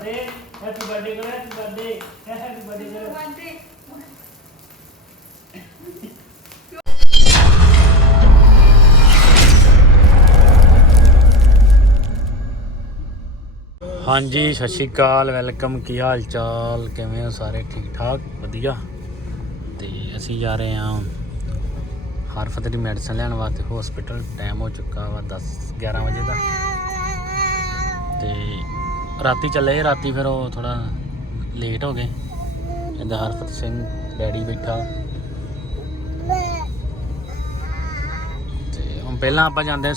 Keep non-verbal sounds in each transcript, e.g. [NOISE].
ਫਤਿਹ happy birthday ਕਰੋ happy birthday happy birthday ਕਰੋ। ਹਾਂਜੀ ਸਤਿ ਸ਼੍ਰੀ ਅਕਾਲ ਵੈਲਕਮ ਕੀ ਹਾਲ ਚਾਲ ਕਿਵੇਂ ਹੋ ਸਾਰੇ? ਠੀਕ ਠਾਕ ਵਧੀਆ। ਤੇ ਅਸੀਂ ਜਾ ਰਹੇ ਹਾਂ ਹਰਫਤ ਦੀ ਮੈਡੀਸਨ ਲੈਣ ਵਾਸਤੇ। ਹਸਪੀਟਲ ਟਾਈਮ ਹੋ ਚੁੱਕਾ ਵਾ 10 11 ਵਜੇ ਦਾ। ਤੇ ਰਾਤੀ ਚੱਲੇ ਰਾਤੀ ਫਿਰ ਉਹ ਥੋੜਾ ਲੇਟ ਹੋ ਗਏ। ਇਹਦਾ ਹਰਪਤ ਸਿੰਘ, ਡੈਡੀ ਬੈਠਾ। ਤੇ ਹੁਣ ਪਹਿਲਾਂ ਆਪਾਂ ਜਾਂਦੇ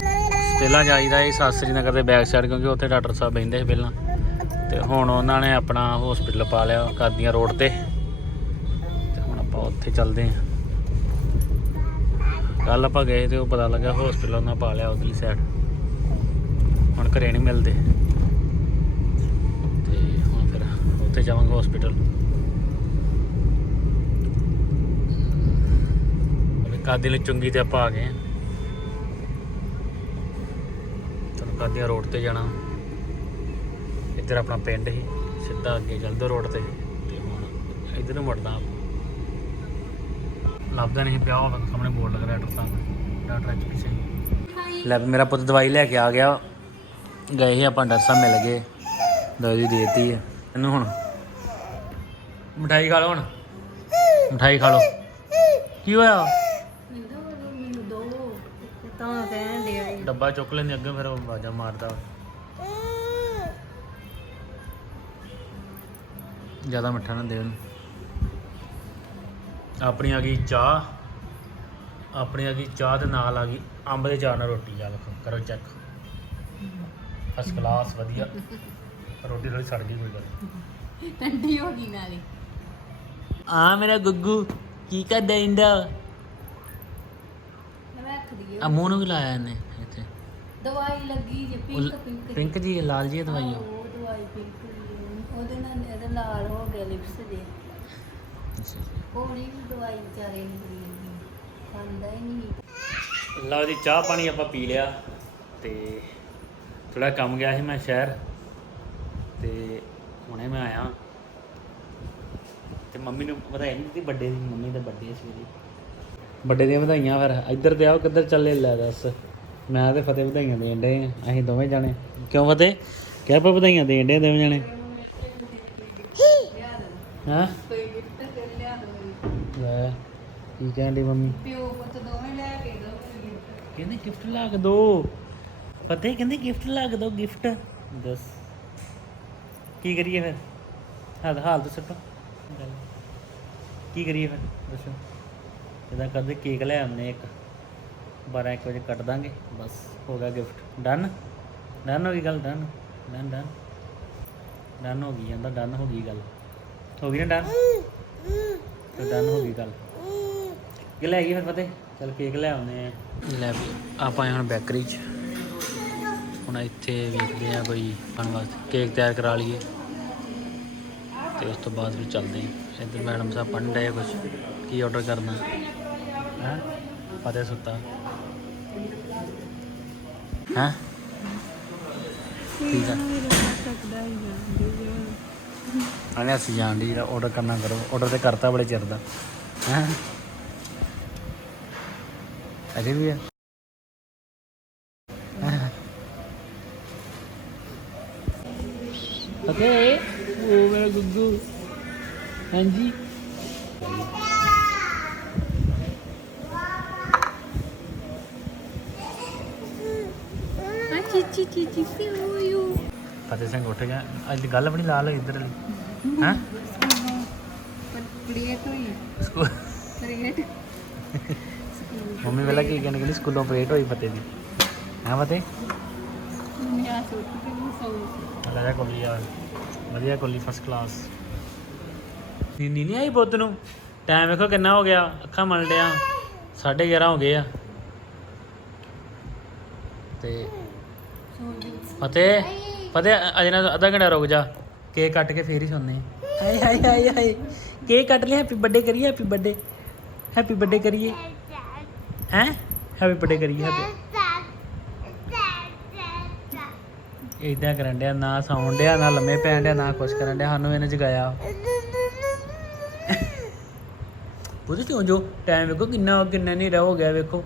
ਪਹਿਲਾਂ ਜਾਈਦਾ ਇਹ ਸਾਸਰੀ ਨਗਰ ਦੇ ਬੈਕ ਸਾਈਡ ਕਿਉਂਕਿ ਉੱਥੇ ਡਾਕਟਰ ਸਾਹਿਬ ਬੈਠਦੇ ਸੀ ਪਹਿਲਾਂ। ਤੇ ਹੁਣ ਉਹਨਾਂ ਨੇ ਆਪਣਾ ਹਸਪੀਟਲ ਪਾ ਲਿਆ ਕਾਦੀਆਂ ਰੋਡ ਤੇ। ਤੇ ਹੁਣ ਆਪਾਂ ਉੱਥੇ ਚੱਲਦੇ ਹਾਂ। ਕੱਲ ਆਪਾਂ ਗਏ ਤੇ ਉਹ ਪਤਾ ਲੱਗਾ ਹਸਪੀਟਲ ਉਹਨਾਂ ਪਾ ਲਿਆ ਉਧਰਲੀ ਸਾਈਡ ਹੁਣ ਘਰੇ ਨਹੀਂ ਮਿਲਦੇ ਤੇ ਹੁਣ ਫਿਰ ਉੱਥੇ ਜਾਵਾਂਗੇ ਹਸਪੀਟਲ ਕਾਦੀ ਲਈ ਚੁੰਗੀ ਤੇ ਆਪਾਂ ਆ ਗਏ ਹਾਂ। ਤੁਹਾਨੂੰ ਕਾਦੀਆਂ ਰੋਡ ਤੇ ਜਾਣਾ। ਇੱਧਰ ਆਪਣਾ ਪਿੰਡ ਹੀ ਸਿੱਧਾ ਅੱਗੇ ਜਲੰਧਰ ਰੋਡ ਤੇ। ਤੇ ਹੁਣ ਇੱਧਰ ਨੂੰ ਮੁੜਨਾ ਲੱਭਦਾ ਨਹੀਂ ਪਿਆ ਹੋਵੇ ਸਾਹਮਣੇ ਬੋਰਡ ਲੱਗ ਰਿਹਾ ਡਾਕਟਰ ਸਾਹਿਬ ਡਾਕਟਰ ਐਚਪੀ ਸਿੰਘ ਲੈ ਮੇਰਾ ਪੁੱਤ ਦਵਾਈ ਲੈ ਕੇ ਆ ਗਿਆ। ਗਏ ਸੀ ਆਪਾਂ ਡਾਕਟਰ ਸਾਹਿਬ ਮਿਲ ਗਏ। ਦਵਾਈ ਦੀ ਦੇਤੀ ਹੈ ਇਹਨੂੰ ਹੁਣ ਮਠਾਈ ਖਾ ਲਓ ਹੁਣ। ਮਠਾਈ ਖਾ ਲਓ। ਕੀ ਹੋਇਆ? ਤਾਂ ਕਹਿਣ ਡਿਆ ਡੱਬਾ ਚੁੱਕ ਲੈਂਦੇ, ਅੱਗੇ ਫਿਰ ਆਵਾਜ਼ਾਂ ਮਾਰਦਾ। ਜ਼ਿਆਦਾ ਮਿੱਠਾ ਨਾ ਦੇ ਆਪਣੀ ਆ ਗਈ ਚਾਹ। ਆਪਣੀ ਆ ਗਈ ਚਾਹ ਦੇ ਨਾਲ ਆ ਗਈ ਅੰਬ ਦੇ ਚਾਰ ਨਾਲ ਰੋਟੀ ਆ ਵੇਖੋ ਕਰੋ ਚੈੱਕ ਫਸਟ ਕਲਾਸ ਵਧੀਆ। ਰੋਟੀ ਥੋੜੀ ਸੜ ਗਈ ਕੋਈ ਗੱਲ ਠੰਡੀ ਹੋ ਗਈ ਨਾਲੇ। ਆ ਮੇਰਾ ਗੁੱਗੂ ਕੀ ਕਰਦਾ ਇੰਦਾ? ਮੈਂ ਰੱਖ ਦਈਏ ਆ ਮੂੰਹ ਨੂੰ ਵੀ ਲਾਇਆ ਇਹਨੇ ਇੱਥੇ। ਦਵਾਈ ਲੱਗੀ ਜੇ ਪਿੰਕ ਪਿੰਕ ਪਿੰਕ ਜੀ ਲਾਲ ਜੀ ਦਵਾਈ ਉਹ। ਉਹ ਦਵਾਈ ਪਿੰਕ ਦੀ ਉਹਦੇ ਨਾਲ ਇਹਦੇ ਲਾਲ ਹੋ ਗਿਆ ਲਿਪਸ ਦੇ। ਕੋਣੀ ਦਵਾਈ ਵਿਚਾਰੇ ਨੂੰ ਗਰੀਬ ਖਾਂਦਾ ਹੀ ਨਹੀਂ। ਲਓ ਜੀ ਚਾਹ ਪਾਣੀ ਆਪਾਂ ਪੀ ਲਿਆ ਤੇ ਥੋੜਾ ਕੰਮ ਗਿਆ ਸੀ ਮੈਂ ਸ਼ਹਿਰ ਤੇ ਹੁਣੇ ਮੈਂ ਆਇਆ। ਤੇ ਮੰਮੀ ਨੂੰ ਵਧਾਈ ਨਹੀਂ ਦਿੱਤੀ ਵੱਡੇ ਦੀ ਮੰਮੀ ਦਾ ਵੱਡੇ ਸੀ ਉਹਦੀ। ਵੱਡੇ ਦੀਆਂ ਵਧਾਈਆਂ ਫਿਰ, ਇੱਧਰ ਤੇ ਆਓ, ਕਿੱਧਰ ਚੱਲੇ ਲੈ ਦੱਸ। ਮੈਂ ਤੇ ਫਤਿਹ ਵਧਾਈਆਂ ਦੇਣ ਡੇ ਅਸੀਂ ਦੋਵੇਂ ਜਾਣੇ। ਕਿਉਂ ਫਤਿਹ? ਕਿਹ ਪਾ ਵਧਾਈਆਂ ਦੇਣ ਡੇ ਦੋਵੇਂ ਜਾਣੇ? ਹਾਂ? ਲੈ, ਕੀ ਕਹਿੰਦੀ ਮੰਮੀ? ਪਿਓ ਪੁੱਤ ਦੋਵੇਂ ਲੈ ਕੇ ਦੋ ਕਹਿੰਦੇ ਗਿਫਟ ਲਾ ਕੇ ਦੋ। ਫਤਿਹ ਕਹਿੰਦੇ ਗਿਫਟ ਲਾ ਕੇ ਦੋ ਗਿਫਟ ਦੱਸ। ਕੀ ਕਰੀਏ ਫਿਰ? ਹਾਲ ਹਾਲ ਤਾਂ ਗੱਲ। ਕੀ ਕਰੀਏ ਫਿਰ? ਦੱਸੋ। ਇਹਦਾ ਕਰਦੇ ਕੇਕ ਲੈ ਆਉਂਦੇ ਇੱਕ। 12 1 ਵਜੇ ਕੱਟ ਦਾਂਗੇ। ਬਸ ਹੋ ਗਿਆ ਗਿਫਟ ਡਨ ਡਨ ਹੋ ਗਈ ਗੱਲ? ਡਨ ਡਨ ਡਨ ਡਨ ਹੋ ਗਈ ਜਾਂਦਾ ਡਨ ਹੋ ਗਈ ਗੱਲ। ਹੋ ਗਈ ਨਾ ਡਨ ਤੇ ਡਨ ਹੋ ਗਈ ਗੱਲ। ਕਿ ਲੈ ਗਈ ਫਿਰ ਫਤਿਹ? ਚਲ ਕੇਕ ਲੈ ਆਉਂਦੇ ਆ ਲੈ ਵੀ ਆਪਾਂ ਆਏ ਹੁਣ ਬੇਕਰੀ 'ਚ। ਹੁਣ ਇੱਥੇ ਵੇਖਦੇ ਆ ਕੋਈ ਖਾਣ ਵਾਸਤੇ ਕੇਕ ਤਿਆਰ ਕਰਾ ਲਈਏ। ਤੇ ਉਸ ਤੋਂ ਬਾਅਦ ਫਿਰ ਚੱਲਦੇ ਆ ਇੱਧਰ ਮੈਡਮ ਸਾਹਿਬ ਪੜ੍ਹਨ ਡਏ ਕੁਝ ਕੀ ਆਰਡਰ ਕਰਨਾ? ਹੈ? ਫਤਿਹ ਸੁੱਤਾ। ਹੈ? ਠੀਕ ਆ। ਅਨੇ ਅਸੀਂ ਜਾਣ ਜਿਹੜਾ ਆਰਡਰ ਕਰਨਾ ਕਰੋ। ਆਰਡਰ ਤੇ ਕਰਤਾ ਬੜੇ ਚਿਰ ਦਾ। ਹੈ? ਅਜੇ ਵੀ ਆ। ਅਕੇ ਉਹ ਮੇਰਾ ਗੁੱਗੂ। ਹਾਂਜੀ। ਆ ਚੀਚੀ ਚੀਚੀ ਪਿਓ ਯੂ ਫਤਿਹ ਸਿੰਘ ਉੱਠ ਗਿਆ। ਅੱਜ ਗੱਲ ਬਣੀ ਲਾਲ ਹੋਈ ਇੱਧਰ ਲਈ ਹੈ? ਪਰ ਪਲੇਟ ਹੋਈ ਸਕੂਲ ਪਲੇਟ ਮੰਮੀ ਵੇਲਾ ਕੀ ਕਹਿਣ ਗਈ? ਸਕੂਲੋਂ ਪਰੇਡ ਹੋਈ ਫਤਿਹ ਦੀ। ਹੈ ਫਤਿਹ? ਮੈਂ ਆ ਸੋਚ ਕੇ ਸੌ ਲੈ ਜਾ ਕੋਲੀ ਆ ਵਧੀਆ ਕੋਲੀ ਫਸਟ ਕਲਾਸ ਨੀਨੀ ਨਹੀਂ ਆਈ ਪੁੱਤ ਨੂੰ? ਟਾਈਮ ਵੇਖੋ ਕਿੰਨਾ ਹੋ ਗਿਆ, ਅੱਖਾਂ ਮਲ ਡਿਆ 11:30 ਹੋ ਗਏ ਆ। ਤੇ ਫਤਿਹ ਫਤਿਹ, ਅਜੇ ਨਾ ਅੱਧਾ ਘੰਟਾ ਰੁਕ ਜਾ। ਕੇਕ ਕੱਟ ਕੇ ਫੇਰ ਹੀ ਸੌਂਦੇ ਆ ਹਾਏ ਹਾਏ ਹਾਏ ਹਾਏ ਕੇਕ ਕੱਟ ਲਿਆ ਹੈਪੀ ਬਰਥਡੇ ਕਰੀਏ ਹੈਪੀ ਬਰਥਡੇ ਹੈਪੀ ਬਰਥਡੇ ਕਰੀਏ। ਹੈ? ਹੈਪੀ ਬਰਥਡੇ ਕਰੀਏ ਹੈਪੀ ਇਦਾਂ ਕਰਨ ਡਿਆ, ਨਾ ਸੌਣ ਡਿਆ, ਨਾ ਲੰਮੇ ਪੈਣ ਡਿਆ, ਨਾ ਕੁਛ ਕਰਨ ਡਿਆ, ਸਾਨੂੰ ਇਹਨੇ ਜਗਾਇਆ। ਪੁੱਤ ਚੋਂ ਜੋ? ਟਾਈਮ ਵੇਖੋ ਕਿੰਨਾ ਕਿੰਨਾ ਨਹੀਂ ਹੋ ਗਿਆ, ਵੇਖੋ।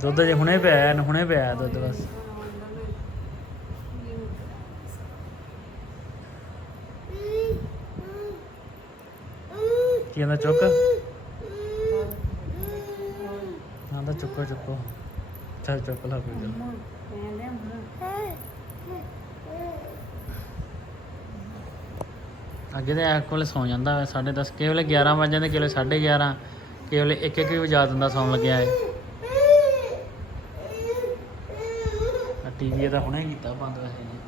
ਦੁੱਧ ਜੇ ਹੁਣੇ ਪਿਆ ਹੁਣੇ ਪਿਆ ਦੁੱਧ ਬਸ। ਕੀ ਕਹਿੰਦਾ, ਚੁੱਕ? ਚੁੱਕੋ ਚੁੱਕੋ। ਚੱਲ ਚੁੱਕ ਲਾ ਕੋਈ ਗੱਲ। ਅੱਗੇ ਤੇ ਐ ਕੋਲੇ ਸੌ ਜਾਂਦਾ ਵਾ 10:30 ਕਿਸੇ ਵੇਲੇ 11 ਵਜ ਜਾਂਦੇ ਕਿਸੇ ਵੇਲੇ 11:30 ਕਿਸੇ ਵੇਲੇ 1 1 ਵੀ ਵਜਾ ਦਿੰਦਾ ਸੌਣ ਲੱਗਿਆ ਏ ਆ ਟੀਵੀ ਦਾ ਹੁਣੇ ਕੀਤਾ ਬੰਦ ਵੈਸੇ ਜੀ।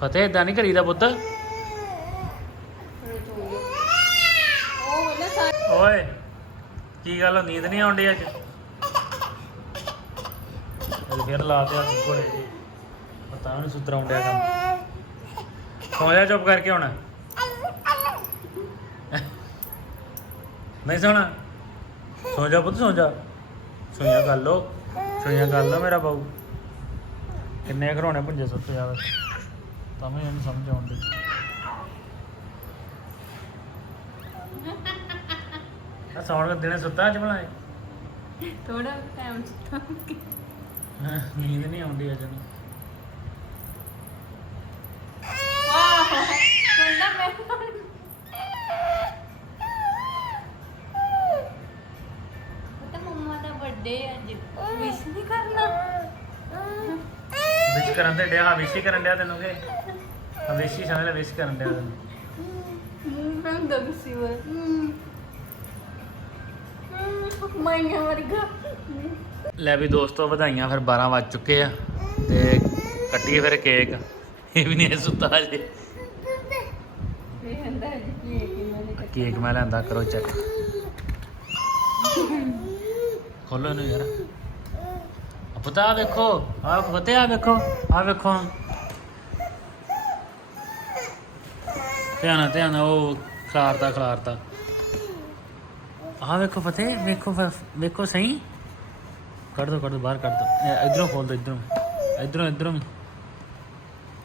ਫਤਿਹ ਇਦਾਂ ਨਹੀਂ ਕਰੀਦਾ ਪੁੱਤ? ਓਏ। ਕੀ ਗੱਲ ਨੀਂਦ ਨਹੀਂ ਆਉਂਦੀ ਅੱਜ? ਅੱਜ ਫਿਰ ਲਾ ਤੇ ਘੋੜੇ ਜੀ ਪਤਾ ਨਹੀਂ ਸੁਤਰਾ ਆਉਂਦਿਆ ਕੰਮ। ਸੌ ਜਾ ਚੁੱਪ ਕਰਕੇ ਹੁਣ। ਨਹੀਂ ਸੋਣਾ। ਸੌ ਜਾ ਪੁੱਤ, ਸੌ ਜਾ। ਸੋਇਆ ਕਰ ਲੋ ਸੋਇਆ ਕਰ ਲੋ ਮੇਰਾ ਬਾਊ। ਕਿੰਨੇ ਘਰੋਣੇ ਭੁੰਜੇ ਸੁੱਤੇ ਜਾਵੇ ਤਾਂ ਵੀ ਇਹਨੂੰ ਸਮਝ ਆਉਂਦੀ ਸੌਣ ਦਿਨੇ ਸੁੱਤਾ ਅੱਜ ਬਣਾਏ ਥੋੜਾ ਟਾਈਮ ਸੁੱਤਾ ਨੀਂਦ ਨਹੀਂ ਆਉਂਦੀ ਅਜੇ ਨੂੰ। ਵਿਸ਼ ਕਰਨਾ। ਵਿਸ਼ ਤੇ ਡਿਆ ਵਿਸ਼ ਹੀ ਕਰਨ ਡਿਆ ਤੈਨੂੰ ਕਿ? ਵਿਸ਼ ਹੀ ਸਮਝ ਲੈ ਵਿਸ਼ ਕਰਨ ਡਿਆ ਤੈਨੂੰ। ਮੈਂ ਦਮ ਸਿਵ ਮਾਈਆਂ ਵਰਗਾ। ਲੈ ਵੀ ਦੋਸਤੋ, ਵਧਾਈਆਂ ਫਿਰ 12 ਵੱਜ ਚੁੱਕੇ ਆ ਤੇ ਕੱਟੀਏ ਫਿਰ ਕੇਕ ਇਹ ਵੀ ਨਹੀਂ ਸੁੱਤਾ ਅਜੇ ਕੇਕ ਮੈਂ ਲੈਂਦਾ ਕਰੋ ਚੈੱਕ ਖੋਲੋ ਇਹਨੂੰ ਯਾਰ। ਪਤਾ ਵੇਖੋ ਆ ਪਤਾ ਆ ਵੇਖੋ ਆ ਵੇਖੋ। ਧਿਆਨ ਧਿਆਨ ਉਹ ਖਲਾਰਤਾ ਖਲਾਰਤਾ। ਆ ਵੇਖੋ ਫਤਿਹ, ਵੇਖੋ ਫ- ਵੇਖੋ ਸਹੀ। ਕੱਢ ਦੋ ਕੱਢ ਦੋ, ਬਾਹਰ ਕੱਢ ਦੋ। ਇਧਰੋਂ ਖੋਲ ਦੋ, ਇਧਰੋਂ। ਇਧਰੋਂ ਇਧਰੋਂ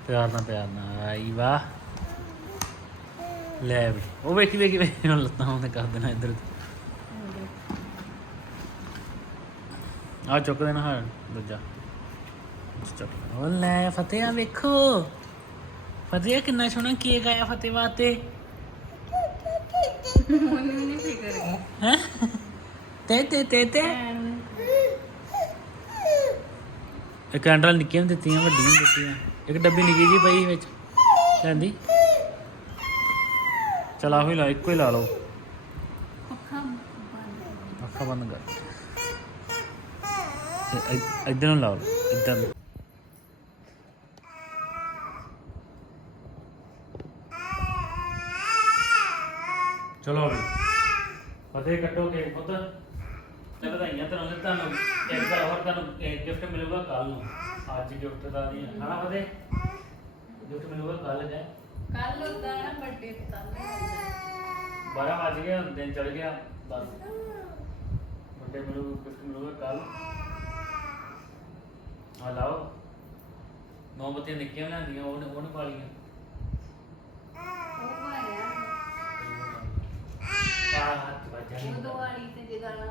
ਪਿਆਰ ਨਾਲ ਪਿਆਰ ਨਾਲ। ਆਈ ਵਾਹ। ਲੈ ਵੀ। ਉਹ ਵੇਖੀ ਵੇਖੀ ਵੇਖੀ। ਹੁਣ ਲੱਤਾਂ ਉਹਨੇ ਕਰ ਦੇਣਾ ਇੱਧਰ ਆ ਚੁੱਕ ਦੇਣਾ ਹਾਂ, ਦੂਜਾ। ਚੁੱਕ ਉਹ ਲੈ ਫਤਿਹ ਆ ਵੇਖੋ। ਫਤਿਹ, ਕਿੰਨਾ ਸੋਹਣਾ ਕੇਕ ਆਇਆ ਫਤਿਹ ਵਾਸਤੇ। [LAUGHS] ਹੈ? ਤੇ ਤੇ ਤੇ ਤੇ। ਇਹ ਕੈਂਡਲ ਨਿੱਕੀਆਂ ਵੀ ਦਿੱਤੀਆਂ ਵੱਡੀਆਂ ਵੀ ਦਿੱਤੀਆਂ। ਇੱਕ ਡੱਬੀ ਨਿੱਕੀ ਜੀ ਪਈ ਵਿੱਚ। ਲੈਂਦੀ ਚਲ ਆਹੋ ਹੀ ਲਾ ਇੱਕੋ ਹੀ ਲਾ ਲਓ। ਪੱਖਾ ਬੰਦ ਅੱਖਾਂ ਬੰਦ ਕਰ। ਤੇ ਇ- ਇੱਧਰ ਨੂੰ ਲਾਓ ਚਲੋ ਵੀ ਫਤਿਹ ਕੱਟੋ ਕੇਕ ਪੁੱਤ? ਤੇ ਵਧਾਈਆਂ ਤੁਹਾਨੂੰ ਤੁਹਾਨੂੰ ਇੱਕ ਵਾਰ ਹੋਰ ਤੁਹਾਨੂੰ ਗਿਫਟ ਮਿਲੂਗਾ ਕੱਲ ਨੂੰ। ਅੱਜ ਗਿਫਟ ਦਾ ਨਹੀਂ ਹੈ। ਹਾਂ ਫਤਿਹ ਗਿਫਟ ਮਿਲੂਗਾ ਕੱਲ ਹੈ ਕੱਲ ਹੁੰਦਾ ਨਾ ਤੇ ਕੱਲ 12 ਵਜ ਗਏ ਹੁਣ ਦਿਨ ਚੜ ਗਿਆ। ਬਸ। ਵੱਡੇ ਮਿਲੂ ਗਿਫਟ ਮਿਲੂਗਾ ਕੱਲ ਆ ਲਾਓ। ਮੋਮਬੱਤੀਆਂ ਨਿੱਕੀਆਂ ਬਣਾਉਂਦੀਆਂ ਉਹ ਉਹਨੇ ਪਾ ਲਈਆਂ। ਉਹ ਮਾਰਿਆ ਆ ਨਹੀਂ ਦਿਵਾਲੀ ਤੇ ਜਗਾਣਾ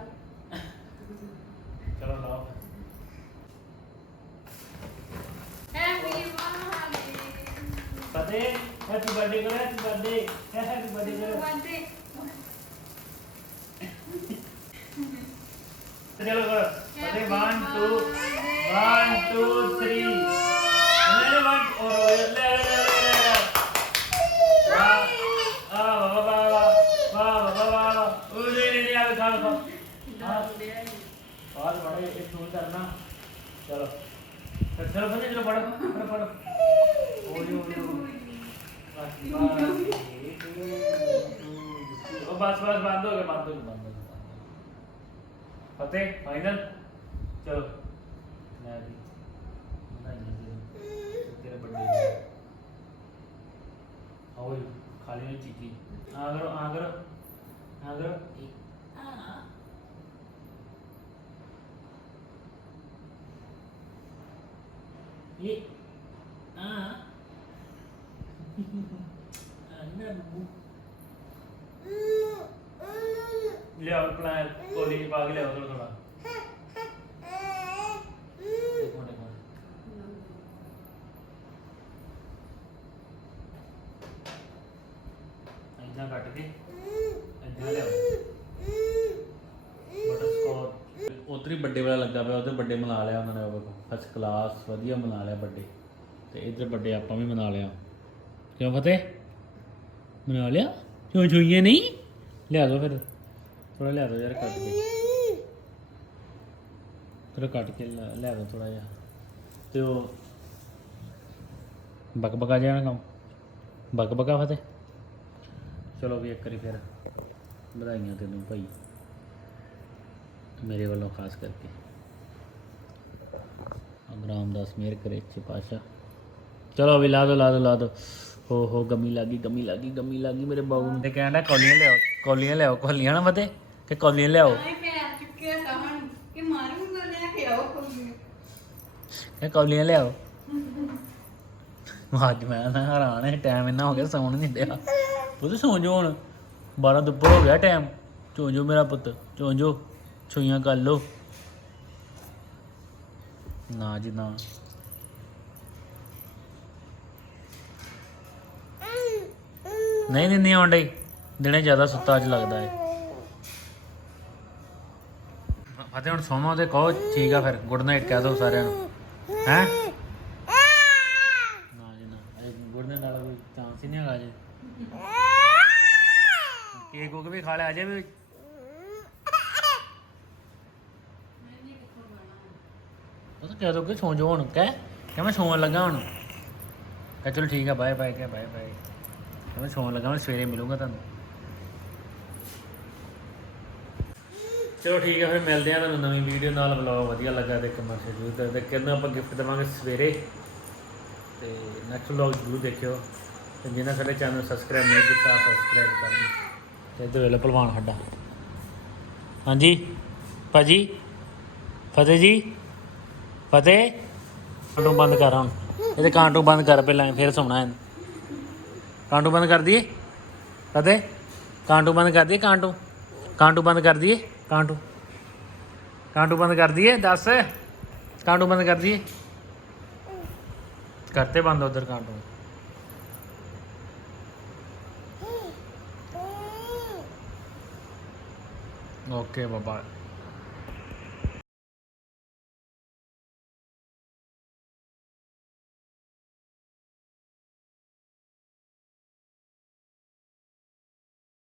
ਚਲੋ ਲਾਓ happy birthday Fateh happy birthday ਕਰੋ ਹੈਪੀ ਬਰਥਡੇ ਹੈਪੀ ਬਰਥਡੇ ਕਰੋ ਬਰਥਡੇ ਚਲੋ ਕਰੋ ਫਤਿਹ 1 2 1 2 3 ਲੈ ਲੈ 1 ਔਰ ਲੈ ਲੈ ਲੈ ਲੈ ਵਾਹ ਆ ਵਾਹ ਵਾਹ ਵਾਹ ਵਾਹ ਵਾਹ ਵਾਹ ਉਹ ਸਾਲ ਬਾ ਹਾਂ। ਬਾਅਦ ਬੜੇ ਇਹ ਫੋਨ ਕਰਨਾ। ਚਲੋ। ਫਿਰ ਚਲੋ ਬੰਦੇ ਚਲੋ ਪੜੋ ਪੜੋ ਪੜੋ ਹੋ ਜੋ ਹੋ ਜੋ ਬਸ ਬਸ। ਉਹ ਬਸ ਬਸ ਬੰਦ ਹੋ ਗਿਆ ਬੰਦ ਹੋ ਗਿਆ ਬੰਦ ਹੋ ਗਿਆ। ਫਤਿਹ ਫਾਈਨਲ ਚਲੋ। ਲੈ ਵੀ ਨਾ ਜੀ ਤੇਰੇ ਵੱਡੇ ਆਓ ਖਾਲੀ ਨੇ ਚੀਕੀ। ਆ ਕਰੋ ਆ ਕਰੋ ਆ ਕਰੋ। 이 ਉਧਰ ਲੱਗਾ ਪਿਆ ਉਧਰ ਵੱਡੇ ਮਨਾ ਲਿਆ ਉਹਨਾਂ ਨੇ ਉਹ ਫਸਟ ਕਲਾਸ ਵਧੀਆ ਮਨਾ ਲਿਆ ਵੱਡੇ, ਤੇ ਇੱਧਰ ਵੱਡੇ ਆਪਾਂ ਵੀ ਮਨਾ ਲਿਆ। ਕਿਉਂ ਫਤਿਹ? ਮਨਾ ਲਿਆ? ਕਿਉਂ ਛੋਈਏ ਨਹੀਂ? ਲਿਆ ਦੋ ਫਿਰ ਥੋੜਾ ਲਿਆ ਦੋ ਯਾਰ ਕੱਟ ਕੇ। ਥੋੜਾ ਕੱਟ ਕੇ ਲਿਆ ਲਿਆ ਦੋ ਥੋੜਾ ਜਿਹਾ। ਤੇ ਉਹ ਬਕ ਬਕਾ ਜਾਣਾ ਕੰਮ। ਬਕ ਬਕਾ ਫਤਿਹ। ਚਲੋ ਵੀ ਇੱਕ ਵਾਰੀ ਫਿਰ, ਵਧਾਈਆਂ ਤੈਨੂੰ ਭਾਈ, ਮੇਰੇ ਵੱਲੋਂ ਖਾਸ ਕਰਕੇ। ਅਬਰਾਮ ਦਾਸ ਮੇਰ ਕਰੇ ਇੱਥੇ ਪਾਸ਼ਾ ਚਲੋ ਵੀ ਲਾ ਦੋ ਲਾ ਦੋ ਲਾ ਦੋ। ਹੋ ਹੋ ਗਮੀ ਲੱਗੀ ਗਮੀ ਲੱਗੀ ਗਮੀ ਲੱਗੀ ਮੇਰੇ ਬਾਬੂ ਨੂੰ। ਤੇ ਕਹਿੰਦਾ ਕੌਲੀਆਂ ਲਿਆਓ ਕੌਲੀਆਂ ਲਿਆਓ ਕੌਲੀਆਂ ਨਾ ਫਤੇ ਕਿ ਕੌਲੀਆਂ ਲਿਆਓ। ਇਹ ਕੌਲੀਆਂ ਲਿਆਓ। ਅੱਜ ਮੈਂ ਨਾ ਹੈਰਾਨ ਹੈ ਟਾਈਮ ਇੰਨਾ ਹੋ ਗਿਆ ਸੌਣ ਨਹੀਂ ਦਿਆ ਪੁੱਤ ਸੌਂ ਜੋ ਹੁਣ। 12 ਤੋਂ ਉੱਪਰ ਹੋ ਗਿਆ ਟਾਈਮ। ਚੋ ਜੋ ਮੇਰਾ ਪੁੱਤ ਚੋ ਜੋ ਛੁਈਆਂ ਕਰ ਲੋ ਨਾ ਨਹੀਂ ਨਹੀਂ ਨਹੀਂ ਆਉਣ ਦਿਨੇ ਜ਼ਿਆਦਾ ਸੁੱਤਾ ਅੱਜ ਲੱਗਦਾ ਹੈ ਫਤਿਹ, ਹੁਣ ਸੋਮੋ ਤੇ ਕਹੋ, ਠੀਕ ਆ ਫਿਰ। ਗੁੱਡ ਨਾਈਟ ਕਹਿ ਦੋ ਸਾਰਿਆਂ ਨੂੰ। ਹੈ? ਨਾ ਜੀ, ਨਾ। ਗੁੱਡ ਨਾਈਟ ਵਾਲਾ ਕੋਈ ਚਾਂਸ ਹੀ ਨਹੀਂ ਹੈਗਾ ਜੀ ਕੇਕ ਕੋਕ ਵੀ ਖਾ ਲਿਆ ਅਜੇ ਵੀ। ਜਦੋਂ ਕਿ ਸੌਂ ਜਾਓ ਹੁਣ, ਕਹਿ ਕਿ ਮੈਂ ਸੌਣ ਲੱਗਾ ਹੁਣ। ਕਹਿ ਚਲੋ ਠੀਕ ਆ ਬਾਏ ਬਾਏ ਕਹਿ ਬਾਏ ਬਾਏ ਕਹਿ ਮੈਂ ਸੌਣ ਲੱਗਾ ਮੈਂ ਸਵੇਰੇ ਮਿਲੂੰਗਾ ਤੁਹਾਨੂੰ। ਚਲੋ ਠੀਕ ਹੈ ਫਿਰ ਮਿਲਦੇ ਆ ਤੁਹਾਨੂੰ ਨਵੀਂ ਵੀਡੀਓ ਨਾਲ। ਵਲੌਗ ਵਧੀਆ ਲੱਗਾ ਤੇ ਕਮੈਂਟ ਜ਼ਰੂਰ ਕਰਦੇ ਤੇ ਕਿੰਨਾ ਆਪਾਂ ਗਿਫਟ ਦੇਵਾਂਗੇ ਸਵੇਰੇ। ਤੇ ਨੈਕਸਟ ਵਲੌਗ ਜ਼ਰੂਰ ਦੇਖਿਓ। ਤੇ ਜਿਹਨਾਂ ਸਾਡੇ ਚੈਨਲ ਸਬਸਕ੍ਰਾਈਬ ਨਹੀਂ ਕੀਤਾ ਸਬਸਕ੍ਰਾਈਬ ਕਰ ਦਿਓ। ਤੇ ਇੱਧਰ ਵੇਲੇ ਭਲਵਾਨ ਸਾਡਾ। ਹਾਂਜੀ? ਭਾਜੀ? ਫਤਿਹ ਜੀ? ਫਤਿਹ। ਕਾਂਟੂ ਬੰਦ ਕਰ ਹੁਣ। ਇਹਦੇ ਕਾਂਟੂ ਬੰਦ ਕਰ ਪਹਿਲਾਂ ਫਿਰ ਸੌਣਾ ਇਹਨੂੰ। ਕਾਂਟੂ ਬੰਦ ਕਰ ਦਈਏ? ਫਤਿਹ। ਕਾਂਟੂ ਬੰਦ ਕਰ ਦਈਏ ਕਾਂਟੂ? ਕਾਂਟੂ ਬੰਦ ਕਰ ਦਈਏ ਕਾਂਟੂ? ਕਾਂਟੂ ਬੰਦ ਕਰ ਦਈਏ, ਦੱਸ। ਕਾਂਟੂ ਬੰਦ ਕਰ ਦਈਏ। ਕਰਤੇ ਬੰਦ ਉਧਰ ਕਾਂਟੂ। ਓਕੇ ਬਾਬਾ।